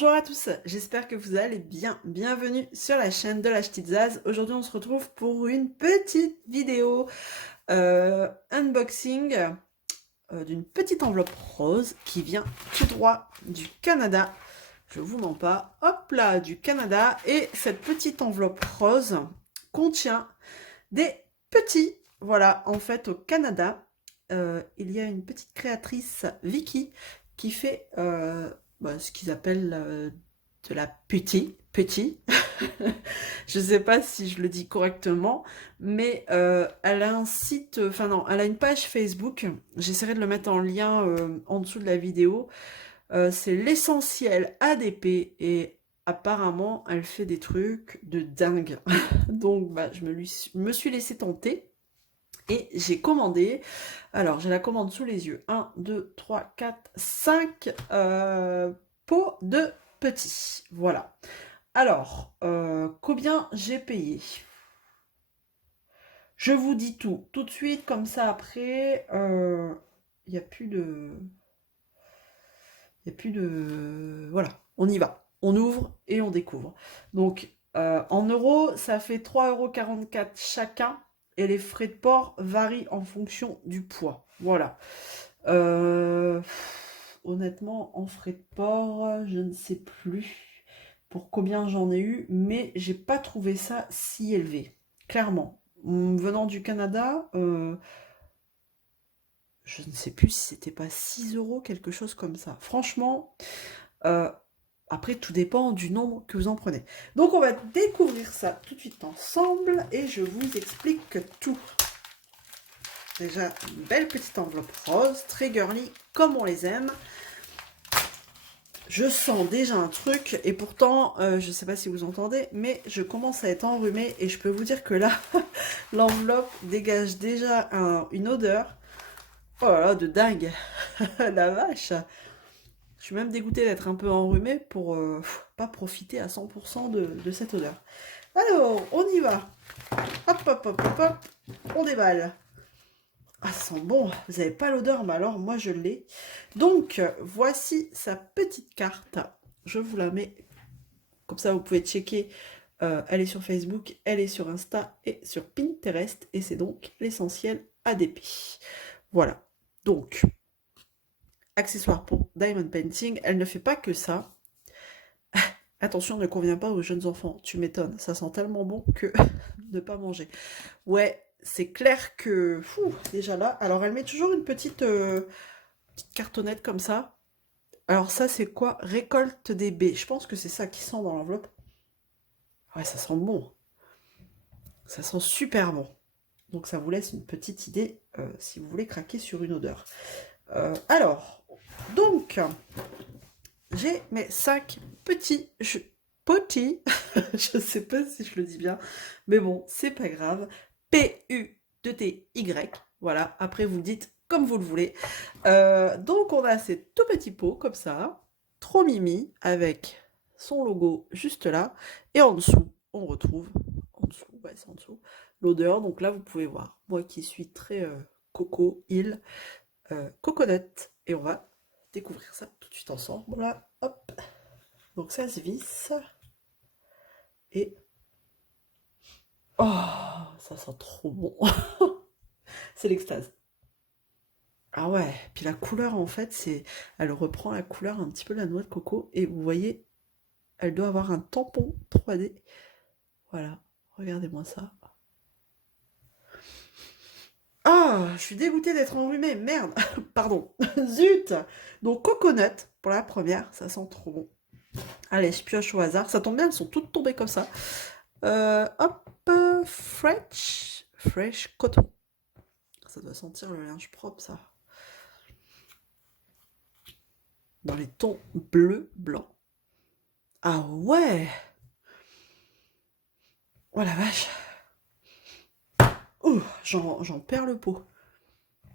Bonjour à tous, j'espère que vous allez bien. Bienvenue sur la chaîne de la Ch'tite Zaz. Aujourd'hui on se retrouve pour une petite vidéo unboxing d'une petite enveloppe rose qui vient tout droit du Canada. Je vous mens pas, hop là, du Canada. Et cette petite enveloppe rose contient des petits, voilà, en fait au Canada, il y a une petite créatrice, Vicky, qui fait ce qu'ils appellent de la petit. Je sais pas si je le dis correctement, mais elle a un site, enfin non, elle a une page Facebook. J'essaierai de le mettre en lien en dessous de la vidéo. C'est l'essentiel ADP et apparemment elle fait des trucs de dingue. Donc me suis laissé tenter. Et j'ai commandé, alors j'ai la commande sous les yeux, 1, 2, 3, 4, 5 pots de petits, voilà. Alors, combien j'ai payé? Je vous dis tout de suite, comme ça après, il n'y a plus de... Il n'y a plus de... Voilà, on y va. On ouvre et on découvre. Donc, en euros, ça fait 3,44 € chacun. Et les frais de port varient en fonction du poids. Voilà. Honnêtement, en frais de port, je ne sais plus pour combien j'en ai eu, mais j'ai pas trouvé ça si élevé. Clairement. Venant du Canada, je ne sais plus si c'était pas 6 €, quelque chose comme ça. Franchement, après, tout dépend du nombre que vous en prenez. Donc, on va découvrir ça tout de suite ensemble et je vous explique tout. Déjà, une belle petite enveloppe rose, très girly, comme on les aime. Je sens déjà un truc et pourtant, je ne sais pas si vous entendez, mais je commence à être enrhumée et je peux vous dire que là, l'enveloppe dégage déjà une odeur. Oh là là, de dingue. La vache. Je suis même dégoûtée d'être un peu enrhumée pour pas profiter à 100% de cette odeur. Alors, on y va. Hop, hop, hop, hop, hop. On déballe. Ah, ça sent bon. Vous n'avez pas l'odeur, mais alors moi je l'ai. Donc, voici sa petite carte. Je vous la mets. Comme ça, vous pouvez checker. Elle est sur Facebook, elle est sur Insta et sur Pinterest. Et c'est donc l'essentiel ADP. Voilà. Donc, accessoire pour Diamond Painting. Elle ne fait pas que ça. Attention, ne convient pas aux jeunes enfants. Tu m'étonnes. Ça sent tellement bon que ne pas manger. Ouais, c'est clair que... Fou, déjà là. Alors, elle met toujours une petite cartonnette comme ça. Alors ça, c'est quoi? Récolte des baies. Je pense que c'est ça qui sent dans l'enveloppe. Ouais, ça sent bon. Ça sent super bon. Donc ça vous laisse une petite idée si vous voulez craquer sur une odeur. Alors, donc, j'ai mes 5 petits potis. Je sais pas si je le dis bien, mais bon, c'est pas grave. P-U-T-T-Y. Voilà, après vous le dites comme vous le voulez. Donc on a ces tout petits pots comme ça, trop mimi, avec son logo juste là. Et en dessous, on retrouve, en dessous, ouais, c'est en dessous, l'odeur. Donc là, vous pouvez voir, moi qui suis très coco, île, coconut. Et on va découvrir ça tout de suite ensemble. Voilà, hop. Donc ça se visse. Et... Oh, ça sent trop bon. C'est l'extase. Ah ouais, puis la couleur en fait, elle reprend la couleur un petit peu de la noix de coco et vous voyez, elle doit avoir un tampon 3D. Voilà, regardez-moi ça. Ah, je suis dégoûtée d'être enrhumée, merde, pardon, zut. Donc coconut pour la première, ça sent trop bon. Allez, je pioche au hasard, ça tombe bien, elles sont toutes tombées comme ça. Hop, fresh coton. Ça doit sentir le linge propre, ça. Dans les tons bleu, blanc. Ah ouais! Oh la vache! Ouh, j'en perds le pot.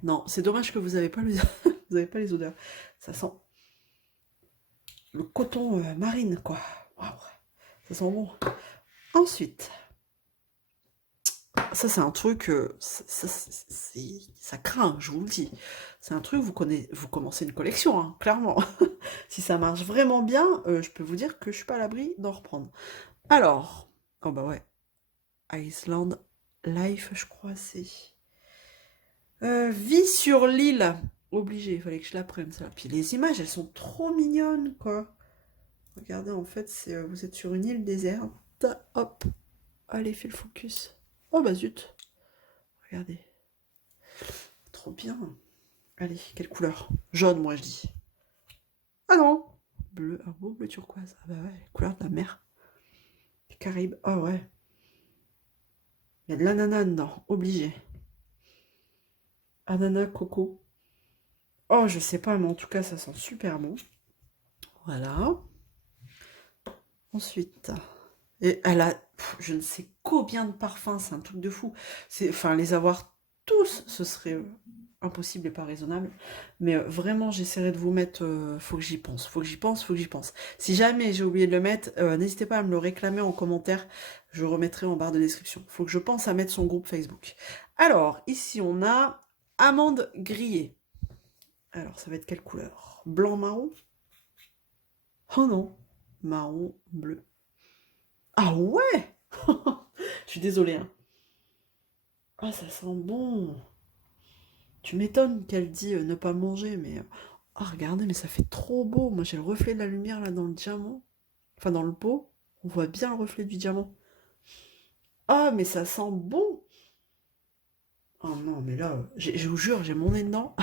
Non, c'est dommage que vous avez pas vous avez pas les odeurs. Ça sent le coton marine, quoi. Waouh, ça sent bon. Ensuite, Ça, c'est un truc, ça craint, je vous le dis. C'est un truc, vous commencez une collection, hein, clairement. Si ça marche vraiment bien, je peux vous dire que je suis pas à l'abri d'en reprendre. Alors, oh bah ouais, Iceland Life, je crois, c'est... Vie sur l'île. Obligé, il fallait que je la prenne, ça. Puis les images, elles sont trop mignonnes, quoi. Regardez, en fait, vous êtes sur une île déserte. Hop, allez, fais le focus. Oh bah zut, regardez. Trop bien. Allez, quelle couleur? Jaune, moi, je dis. Ah non! Bleu, un beau bleu turquoise. Ah bah ouais, couleur de la mer. Les Caraïbes. Ah ouais. Il y a de l'ananas dedans, obligé. Ananas, coco. Oh, je sais pas, mais en tout cas, ça sent super bon. Voilà. Ensuite, et elle a, je ne sais combien de parfums, c'est un truc de fou. Enfin, les avoir tous, ce serait impossible et pas raisonnable. Mais vraiment, j'essaierai de vous mettre. Faut que j'y pense, faut que j'y pense, faut que j'y pense. Si jamais j'ai oublié de le mettre, n'hésitez pas à me le réclamer en commentaire. Je remettrai en barre de description. Faut que je pense à mettre son groupe Facebook. Alors, ici, on a amande grillée. Alors, ça va être quelle couleur? Blanc, marron? Oh non, marron, bleu. Ah ouais. Je suis désolée, hein. Ah, ça sent bon. Tu m'étonnes qu'elle dit ne pas manger, mais... Oh, regardez, mais ça fait trop beau. Moi, j'ai le reflet de la lumière, là, dans le diamant. Enfin, dans le pot. On voit bien le reflet du diamant. Ah, mais ça sent bon. Oh non, mais là, je vous jure, j'ai mon nez dedans.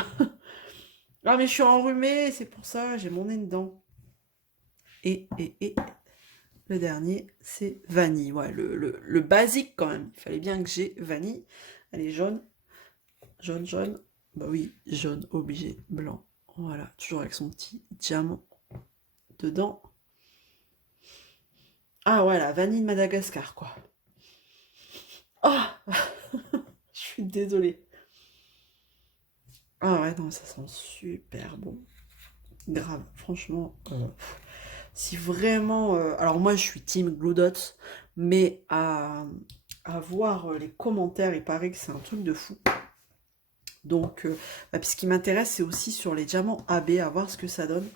Ah, mais je suis enrhumée, c'est pour ça, j'ai mon nez dedans. Et le dernier, c'est vanille. Ouais, le basique, quand même. Il fallait bien que j'ai vanille. Elle est jaune. Jaune, jaune. Bah oui, jaune, obligé, blanc. Voilà, toujours avec son petit diamant dedans. Ah ouais, la vanille de Madagascar, quoi. Ah. Je suis désolée. Ah ouais, non, ça sent super bon. Grave, franchement. Si vraiment... alors moi, je suis team Glue Dots, mais à voir les commentaires, il paraît que c'est un truc de fou. Donc, puis ce qui m'intéresse, c'est aussi sur les diamants AB, à voir ce que ça donne.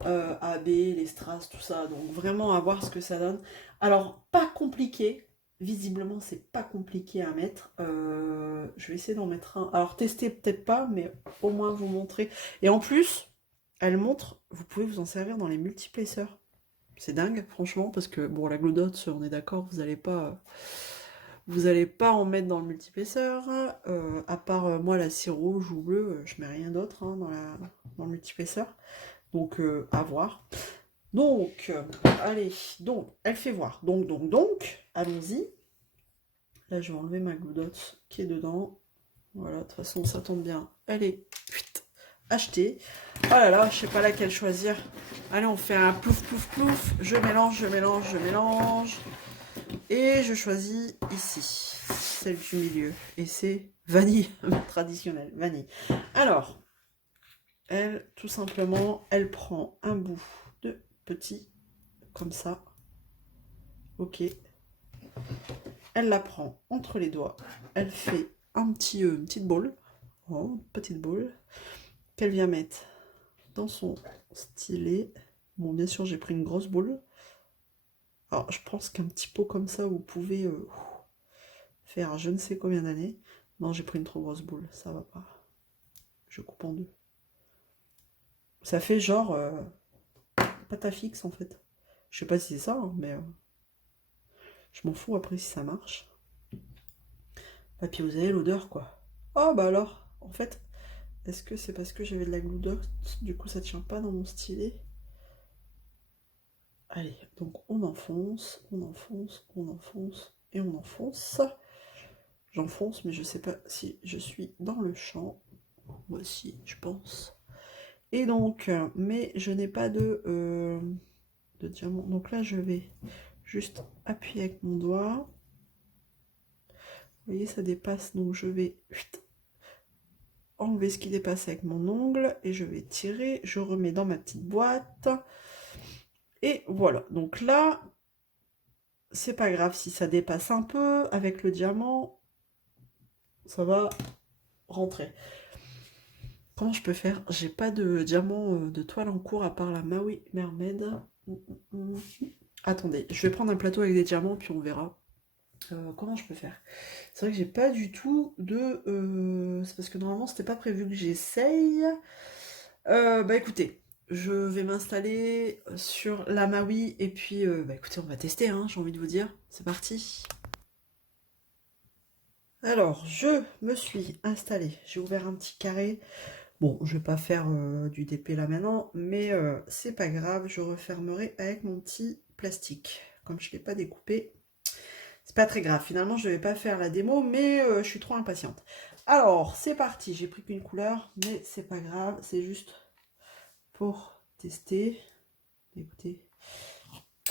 AB, les strass, tout ça. Donc, vraiment à voir ce que ça donne. Alors, pas compliqué. Visiblement, c'est pas compliqué à mettre. Je vais essayer d'en mettre un. Alors, tester peut-être pas, mais au moins vous montrer. Et en plus, elle montre, vous pouvez vous en servir dans les multiplaceurs. C'est dingue, franchement, parce que, bon, la Glue Dots, on est d'accord, vous allez pas en mettre dans le multiplaceur, à part moi la cire rouge ou bleue, je mets rien d'autre hein, dans le multiplaceur. Donc à voir. Donc, allez, donc, elle fait voir. Donc, allons-y. Là, je vais enlever ma Glue Dots qui est dedans. Voilà, de toute façon, ça tombe bien. Elle est achetée. Oh là là, je sais pas laquelle choisir. Allez, on fait un plouf, plouf, plouf. Je mélange, je mélange, je mélange. Et je choisis ici, celle du milieu. Et c'est vanille, traditionnelle, vanille. Alors, elle, tout simplement, elle prend un bout de petit, comme ça. Ok. Elle la prend entre les doigts. Elle fait une petite boule. Oh, une petite boule. Qu'elle vient mettre dans son stylet. Bon, bien sûr, j'ai pris une grosse boule. Alors, je pense qu'un petit pot comme ça, vous pouvez faire je ne sais combien d'années. Non, j'ai pris une trop grosse boule, ça va pas. Je coupe en deux. Ça fait genre pâte à fixe en fait. Je sais pas si c'est ça, hein, mais je m'en fous après si ça marche. Ah, puis vous avez l'odeur quoi. Oh bah alors, en fait, est-ce que c'est parce que j'avais de la Glue Dots, du coup ça tient pas dans mon stylet? Allez, donc on enfonce, on enfonce, on enfonce et on enfonce. J'enfonce, mais je sais pas si je suis dans le champ. Moi aussi, je pense. Et donc, mais je n'ai pas de diamant. Donc là, je vais juste appuyer avec mon doigt. Vous voyez, ça dépasse. Donc je vais enlever ce qui dépasse avec mon ongle. Et je vais tirer. Je remets dans ma petite boîte. Et voilà. Donc là, c'est pas grave si ça dépasse un peu avec le diamant. ça va rentrer. Comment je peux faire? J'ai pas de diamant de toile en cours à part la Maui Mermaid. Attendez, je vais prendre un plateau avec des diamants puis on verra. Comment je peux faire? C'est vrai que j'ai pas du tout de... c'est parce que normalement c'était pas prévu que j'essaye. Bah écoutez, je vais m'installer sur la Maui et puis bah écoutez, on va tester, hein, j'ai envie de vous dire. C'est parti. Alors, je me suis installée. J'ai ouvert un petit carré. Bon, je vais pas faire du DP là maintenant, mais c'est pas grave, je refermerai avec mon petit plastique. Comme je ne l'ai pas découpé, c'est pas très grave. Finalement, je vais pas faire la démo, mais je suis trop impatiente. Alors, c'est parti. J'ai pris qu'une couleur, mais c'est pas grave. C'est juste pour tester. Écoutez.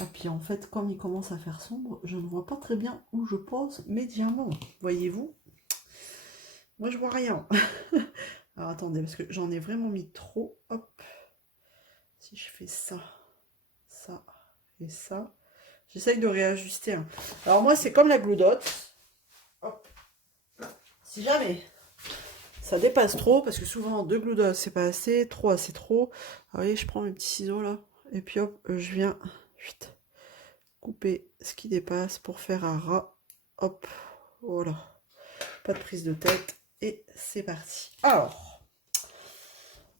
Et puis en fait, comme il commence à faire sombre, je ne vois pas très bien où je pose mes diamants. Voyez-vous? Moi, je vois rien. Alors attendez, parce que j'en ai vraiment mis trop. Hop. Si je fais ça, ça et ça, j'essaye de réajuster. Hein. Alors moi, c'est comme la glue dot. Hop. Si jamais ça dépasse trop, parce que souvent 2 glue dots c'est pas assez, 3 c'est trop. Alors, voyez, je prends mes petits ciseaux là, et puis hop, je viens vite couper ce qui dépasse pour faire un ras. Hop, voilà. Pas de prise de tête. Et c'est parti. Alors,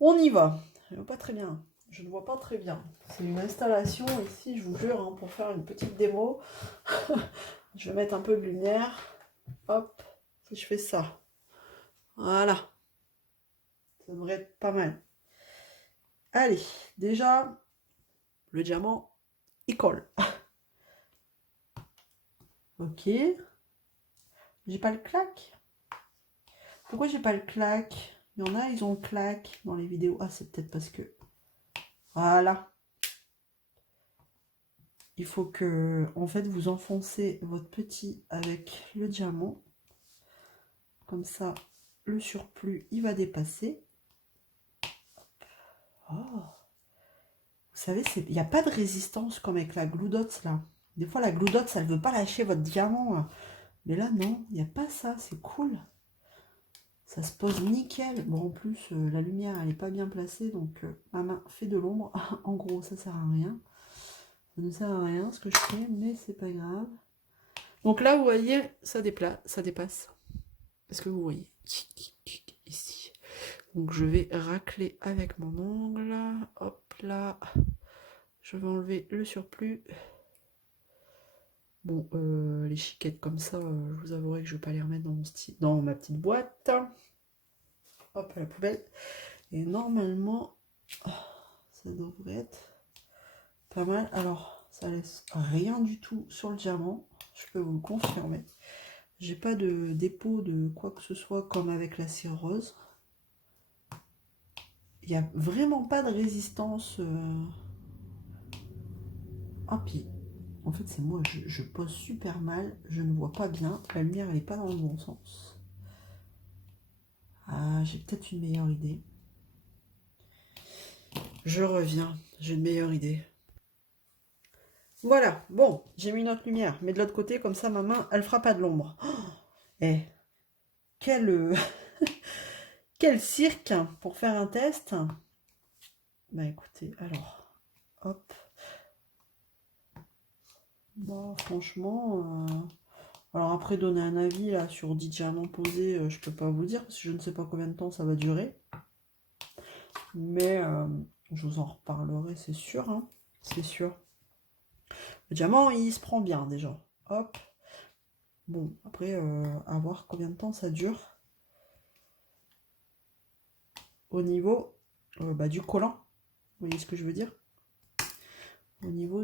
on y va. Je ne vois pas très bien. Je ne vois pas très bien. C'est une installation ici, je vous jure, hein, pour faire une petite démo. Je vais mettre un peu de lumière. Hop, si je fais ça. Voilà. Ça devrait être pas mal. Allez, déjà, le diamant, il colle. Ok. J'ai pas le clac. Pourquoi j'ai pas le clac? Il y en a, ils ont le clac dans les vidéos. Ah, c'est peut-être parce que... Voilà. Il faut que, en fait, vous enfoncez votre petit avec le diamant. Comme ça, le surplus, il va dépasser. Oh. Vous savez, il n'y a pas de résistance comme avec la glue dots, là. Des fois, la glue dots, elle ne veut pas lâcher votre diamant. Mais là, non, il n'y a pas ça. C'est cool. Ça se pose nickel. Bon, en plus, la lumière, elle n'est pas bien placée. Donc, ma main fait de l'ombre. En gros, ça sert à rien. Ça ne sert à rien, ce que je fais, mais c'est pas grave. Donc là, vous voyez, ça dépasse. Est-ce que vous voyez? Ici. Donc, je vais racler avec mon ongle. Hop là. Je vais enlever le surplus. Bon, les chiquettes comme ça, je vous avouerai que je ne vais pas les remettre dans ma petite boîte. Hop, à la poubelle. Et normalement, ça devrait être pas mal. Alors, ça laisse rien du tout sur le diamant. Je peux vous le confirmer. J'ai pas de dépôt de quoi que ce soit comme avec la cire rose. Il n'y a vraiment pas de résistance. Ah, puis, en fait, c'est moi, je pose super mal. Je ne vois pas bien. La lumière, elle n'est pas dans le bon sens. Ah, j'ai peut-être une meilleure idée. Je reviens. J'ai une meilleure idée. Voilà. Bon, j'ai mis notre lumière. Mais de l'autre côté, comme ça, ma main, elle fera pas de l'ombre. Oh, eh, quel, quel cirque pour faire un test. Bah écoutez, alors, hop. Bon, franchement, alors après donner un avis là sur 10 diamants posés, je peux pas vous dire parce que je ne sais pas combien de temps ça va durer. Mais je vous en reparlerai, c'est sûr, hein, c'est sûr. Le diamant, il se prend bien déjà. Hop. Bon, après, à voir combien de temps ça dure. Au niveau bah, du collant. Vous voyez ce que je veux dire? Au niveau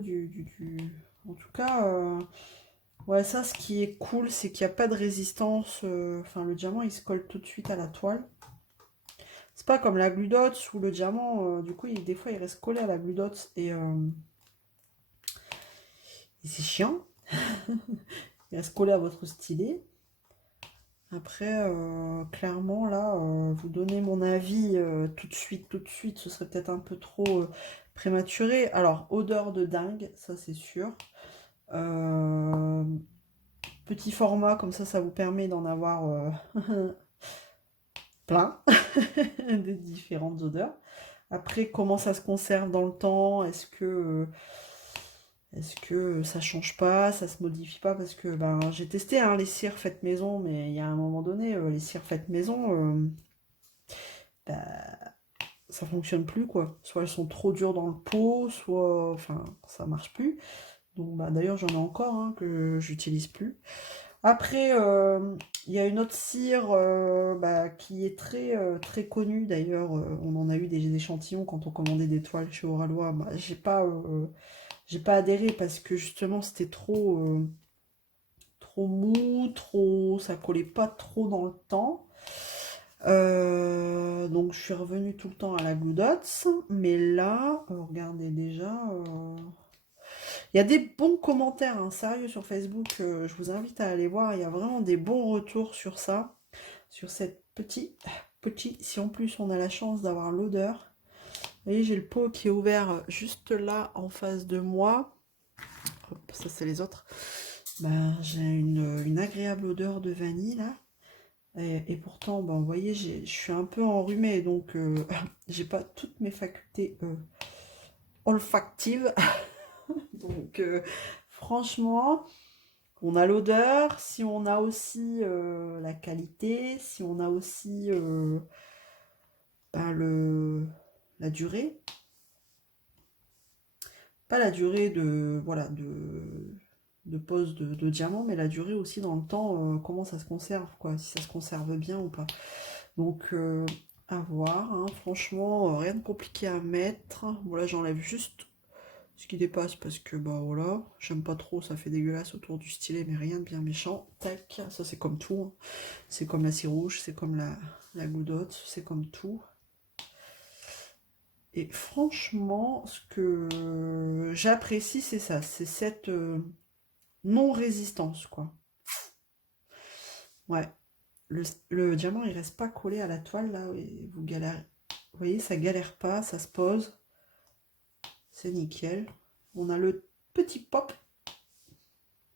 En tout cas, ouais, ça, ce qui est cool, c'est qu'il n'y a pas de résistance. Enfin, le diamant, il se colle tout de suite à la toile. C'est pas comme la glue dots où le diamant, du coup, des fois, il reste collé à la glue dots et c'est chiant. Il reste collé à votre stylet. Après, clairement, là, vous donnez mon avis tout de suite, ce serait peut-être un peu trop prématuré. Alors, odeur de dingue, ça c'est sûr. Petit petit format, comme ça vous permet d'en avoir plein de différentes odeurs. Après, comment ça se conserve dans le temps? Est-ce que ça change pas, ça se modifie pas? Parce que ben, j'ai testé hein, les cires faites maison, mais il y a un moment donné, les cires faites maison, bah, ça fonctionne plus quoi. Soit elles sont trop dures dans le pot, soit enfin ça marche plus. Donc bah, d'ailleurs j'en ai encore hein, que j'utilise plus. Après, il y a une autre cire bah, qui est très connue d'ailleurs. On en a eu des échantillons quand on commandait des toiles chez Oralois. Bah, j'ai pas adhéré parce que justement c'était trop mou, ça collait pas trop dans le temps. Donc je suis revenue tout le temps à la Glue Dots. Mais là, regardez déjà. Il y a des bons commentaires, hein, sérieux, sur Facebook. Je vous invite à aller voir. Il y a vraiment des bons retours sur ça. Sur cette petit. Si en plus on a la chance d'avoir l'odeur. Vous voyez, j'ai le pot qui est ouvert juste là en face de moi. Hop, ça c'est les autres. Ben, j'ai une agréable odeur de vanille là. Et pourtant, ben, vous voyez, je suis un peu enrhumée, donc j'ai pas toutes mes facultés olfactives. Donc franchement, on a l'odeur, si on a aussi la qualité, si on a aussi ben, la durée, pas la durée de voilà de pose de diamant, mais la durée aussi dans le temps, comment ça se conserve, quoi, si ça se conserve bien ou pas. Donc à voir, hein, franchement, rien de compliqué à mettre. Voilà, j'enlève juste ce qui dépasse parce que bah voilà, j'aime pas trop, ça fait dégueulasse autour du stylet, mais rien de bien méchant. Tac, ça c'est comme tout, hein. C'est comme la cire rouge, c'est comme la goudotte, c'est comme tout. Et franchement, ce que j'apprécie, c'est ça, c'est cette non-résistance, quoi. Ouais, le diamant, il reste pas collé à la toile, là, et vous galérez. Vous voyez, ça galère pas, ça se pose. C'est nickel. On a le petit pop.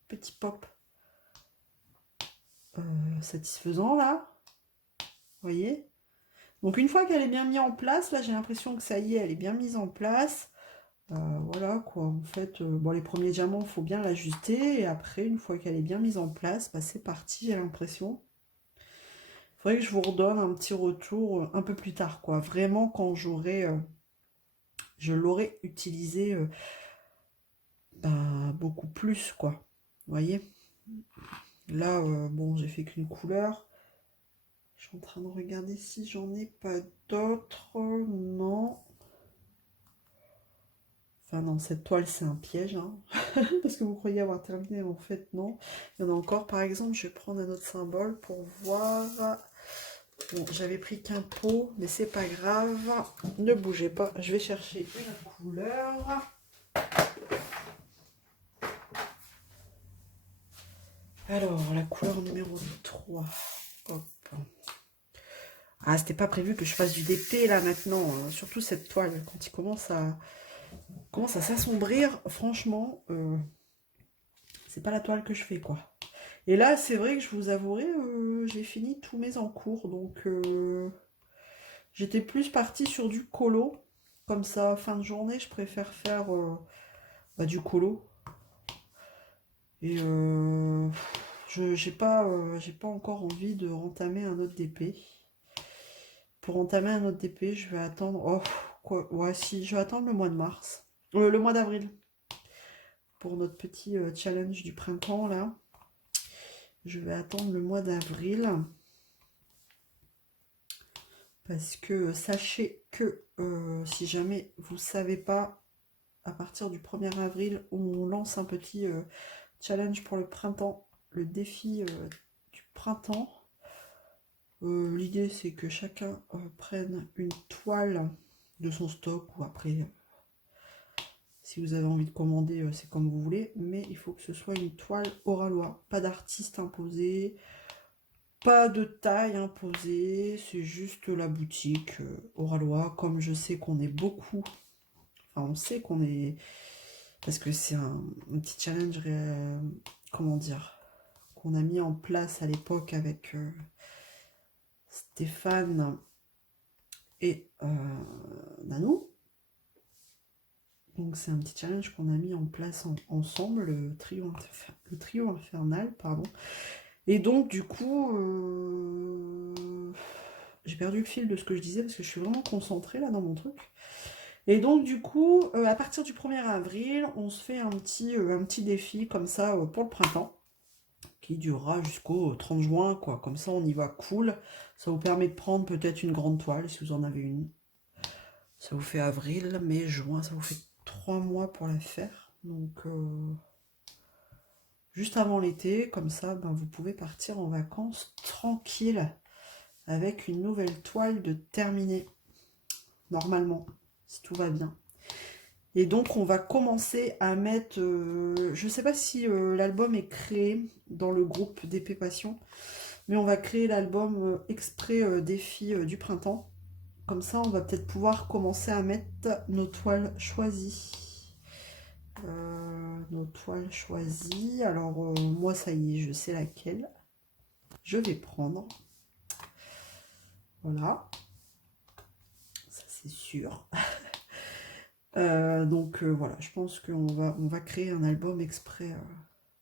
Petit pop. Satisfaisant, là. Vous voyez? Donc, une fois qu'elle est bien mise en place, là, j'ai l'impression que ça y est, elle est bien mise en place. Voilà, quoi. En fait, bon, les premiers diamants, il faut bien l'ajuster. Et après, une fois qu'elle est bien mise en place, bah, c'est parti, j'ai l'impression. Il faudrait que je vous redonne un petit retour un peu plus tard, quoi. Vraiment, quand je l'aurais utilisé bah, beaucoup plus, quoi. Vous voyez? Là, bon, j'ai fait qu'une couleur. Je suis en train de regarder si j'en ai pas d'autres. Non. Enfin non, cette toile c'est un piège, hein. Parce que vous croyez avoir terminé, en fait non. Il y en a encore, par exemple, je vais prendre un autre symbole pour voir. Bon, j'avais pris qu'un pot, mais c'est pas grave. Ne bougez pas, je vais chercher une couleur. Alors, la couleur numéro 3. Hop. Ah, c'était pas prévu que je fasse du DP là maintenant, hein. Surtout cette toile, quand il commence à s'assombrir, franchement, c'est pas la toile que je fais quoi. Et là, c'est vrai que je vous avouerai, j'ai fini tous mes encours, donc j'étais plus partie sur du colo. Comme ça, fin de journée, je préfère faire bah, du colo. Et j'ai pas encore envie de rentamer un autre DP. Pour entamer un autre DP, je vais attendre. Oh, quoi. Ouais, si, je vais attendre le mois de mars. Le mois d'avril. Pour notre petit challenge du printemps, là. Je vais attendre le mois d'avril. Parce que sachez que si jamais vous ne savez pas, à partir du 1er avril, on lance un petit challenge pour le printemps. Le défi du printemps. L'idée, c'est que chacun prenne une toile de son stock ou après, si vous avez envie de commander, c'est comme vous voulez, mais il faut que ce soit une toile Oralois, pas d'artiste imposé, pas de taille imposée, c'est juste la boutique Oralois, comme je sais qu'on est beaucoup, enfin on sait qu'on est, parce que c'est un petit challenge, comment dire, qu'on a mis en place à l'époque avec Stéphane et Nanou. Donc c'est un petit challenge qu'on a mis en place ensemble, le trio infernal, pardon. Et donc du coup, j'ai perdu le fil de ce que je disais parce que je suis vraiment concentrée là dans mon truc. Et donc du coup, à partir du 1er avril, on se fait un petit défi comme ça pour le printemps, qui durera jusqu'au 30 juin, quoi. Comme ça, on y va cool. Ça vous permet de prendre peut-être une grande toile, si vous en avez une. Ça vous fait avril, mai, juin, ça vous fait 3 mois pour la faire. Donc, juste avant l'été, comme ça, ben, vous pouvez partir en vacances tranquille, avec une nouvelle toile de terminée, normalement, si tout va bien. Et donc, on va commencer à mettre... je ne sais pas si l'album est créé dans le groupe d'Épée Passion, mais on va créer l'album exprès défi du printemps. Comme ça, on va peut-être pouvoir commencer à mettre nos toiles choisies. Nos toiles choisies. Alors, moi, ça y est, je sais laquelle je vais prendre. Voilà. Ça, c'est sûr. Donc voilà, je pense on va créer un album exprès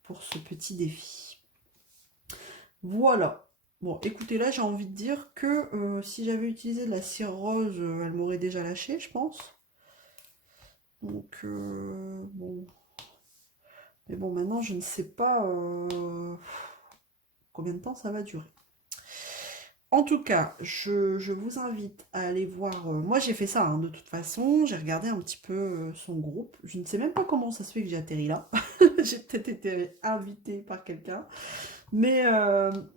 pour ce petit défi. Voilà. Bon, écoutez, là, j'ai envie de dire que si j'avais utilisé de la cire rose, elle m'aurait déjà lâché, je pense. Donc, bon. Mais bon, maintenant, je ne sais pas combien de temps ça va durer. En tout cas, je vous invite à aller voir... moi, j'ai fait ça, hein, de toute façon. J'ai regardé un petit peu son groupe. Je ne sais même pas comment ça se fait que j'ai atterri là. J'ai peut-être été invitée par quelqu'un. Mais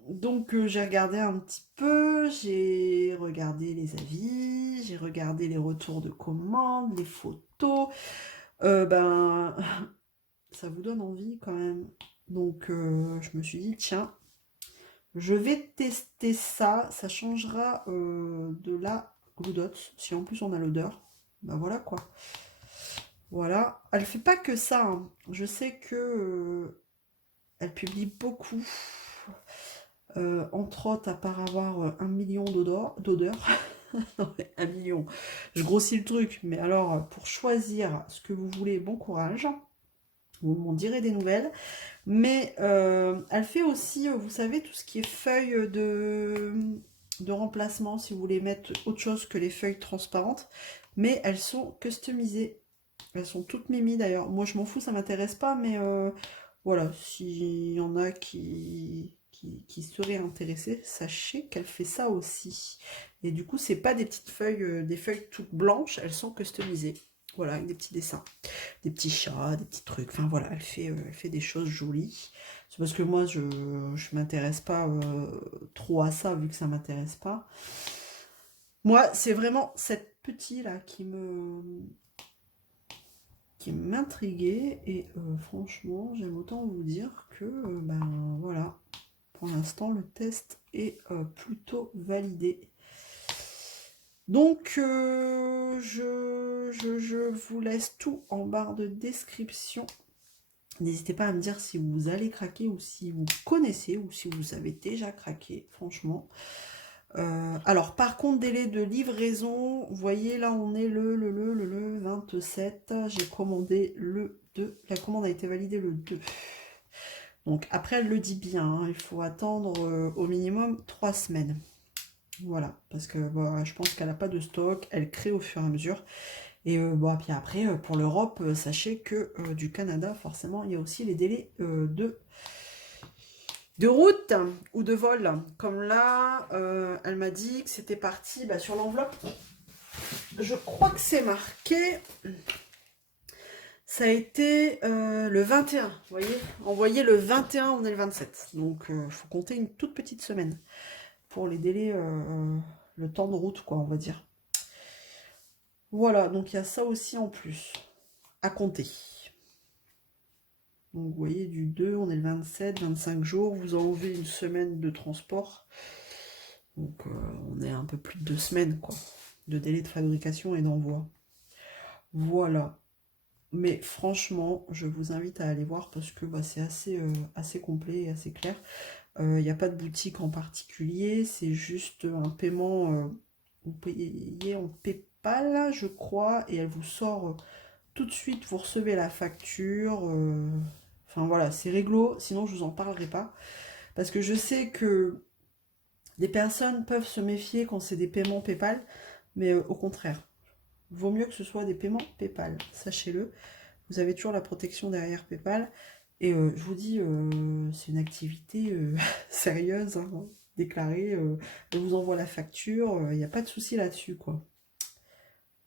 donc, j'ai regardé un petit peu. J'ai regardé les avis. J'ai regardé les retours de commandes, les photos. Ben, ça vous donne envie quand même. Donc, je me suis dit, tiens... Je vais tester ça, ça changera de la Blue Dot, si en plus on a l'odeur. Ben voilà quoi. Voilà, elle fait pas que ça, hein. Je sais que elle publie beaucoup. Entre autres, à part avoir 1 million d'odeurs. Non, mais 1 million. Je grossis le truc, mais alors pour choisir ce que vous voulez, bon courage. Vous m'en direz des nouvelles. Mais elle fait aussi, vous savez, tout ce qui est feuilles de remplacement, si vous voulez mettre autre chose que les feuilles transparentes. Mais elles sont customisées. Elles sont toutes mimi d'ailleurs. Moi, je m'en fous, ça m'intéresse pas, mais voilà, s'il y en a qui seraient intéressés, sachez qu'elle fait ça aussi. Et du coup, c'est pas des petites feuilles, des feuilles toutes blanches, elles sont customisées. Voilà, avec des petits dessins, des petits chats, des petits trucs. Enfin voilà, elle fait des choses jolies. C'est parce que moi, je m'intéresse pas trop à ça, vu que ça m'intéresse pas. Moi, c'est vraiment cette petite là qui m'intriguait. Et franchement, j'aime autant vous dire que, ben voilà, pour l'instant, le test est plutôt validé. Donc, je vous laisse tout en barre de description. N'hésitez pas à me dire si vous allez craquer ou si vous connaissez ou si vous avez déjà craqué, franchement. Alors, par contre, délai de livraison, vous voyez, là, on est le 27. J'ai commandé le 2. La commande a été validée le 2. Donc, après, elle le dit bien, hein, il faut attendre au minimum 3 semaines. Voilà, parce que je pense qu'elle n'a pas de stock, elle crée au fur et à mesure. Et puis après, pour l'Europe, sachez que du Canada, forcément, il y a aussi les délais de route ou de vol. Comme là, elle m'a dit que c'était parti sur l'enveloppe. Je crois que c'est marqué. Ça a été le 21, vous voyez. Envoyé le 21, on est le 27. Donc, il faut compter une toute petite semaine pour les délais, le temps de route, quoi, on va dire. Voilà, donc il y a ça aussi en plus à compter. Donc vous voyez, du 2, on est le 27, 25 jours, vous enlevez une semaine de transport. Donc on est un peu plus de 2 semaines, quoi, de délai de fabrication et d'envoi. Voilà. Mais franchement, je vous invite à aller voir parce que bah, c'est assez complet et assez clair. Il n'y a pas de boutique en particulier, c'est juste un paiement, vous payez en PayPal, je crois, et elle vous sort tout de suite, vous recevez la facture. Enfin voilà, c'est réglo, sinon je vous en parlerai pas. Parce que je sais que des personnes peuvent se méfier quand c'est des paiements PayPal, mais au contraire, vaut mieux que ce soit des paiements PayPal, sachez-le. Vous avez toujours la protection derrière PayPal. Et je vous dis, c'est une activité sérieuse, hein, déclarée. Elle vous envoie la facture, il n'y a pas de souci là-dessus, quoi.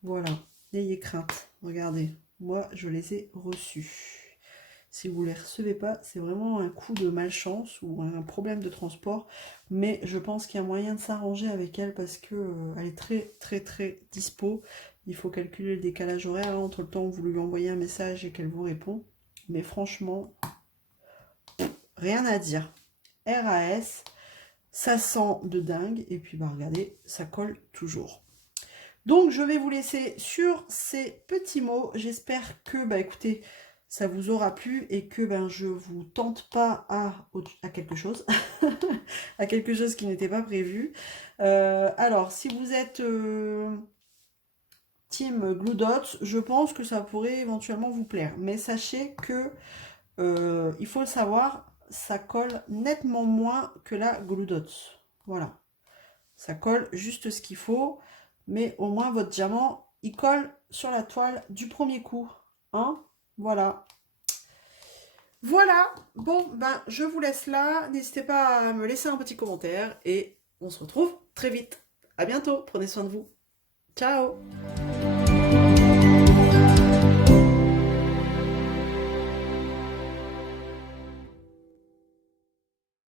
Voilà, n'ayez crainte. Regardez, moi, je les ai reçus. Si vous ne les recevez pas, c'est vraiment un coup de malchance ou un problème de transport. Mais je pense qu'il y a moyen de s'arranger avec elle parce que elle est très, très, très dispo. Il faut calculer le décalage horaire là, entre le temps où vous lui envoyez un message et qu'elle vous répond. Mais franchement, rien à dire. RAS, ça sent de dingue. Et puis, bah regardez, ça colle toujours. Donc, je vais vous laisser sur ces petits mots. J'espère que, bah écoutez, ça vous aura plu et que ben, je vous tente pas à quelque chose. à quelque chose qui n'était pas prévu. Alors, si vous êtes team Glue Dots, je pense que ça pourrait éventuellement vous plaire. Mais sachez que, il faut le savoir, ça colle nettement moins que la Glue Dots. Voilà. Ça colle juste ce qu'il faut. Mais au moins, votre diamant, il colle sur la toile du premier coup. Hein? Voilà. Voilà. Bon, ben, je vous laisse là. N'hésitez pas à me laisser un petit commentaire. Et on se retrouve très vite. À bientôt. Prenez soin de vous. Ciao.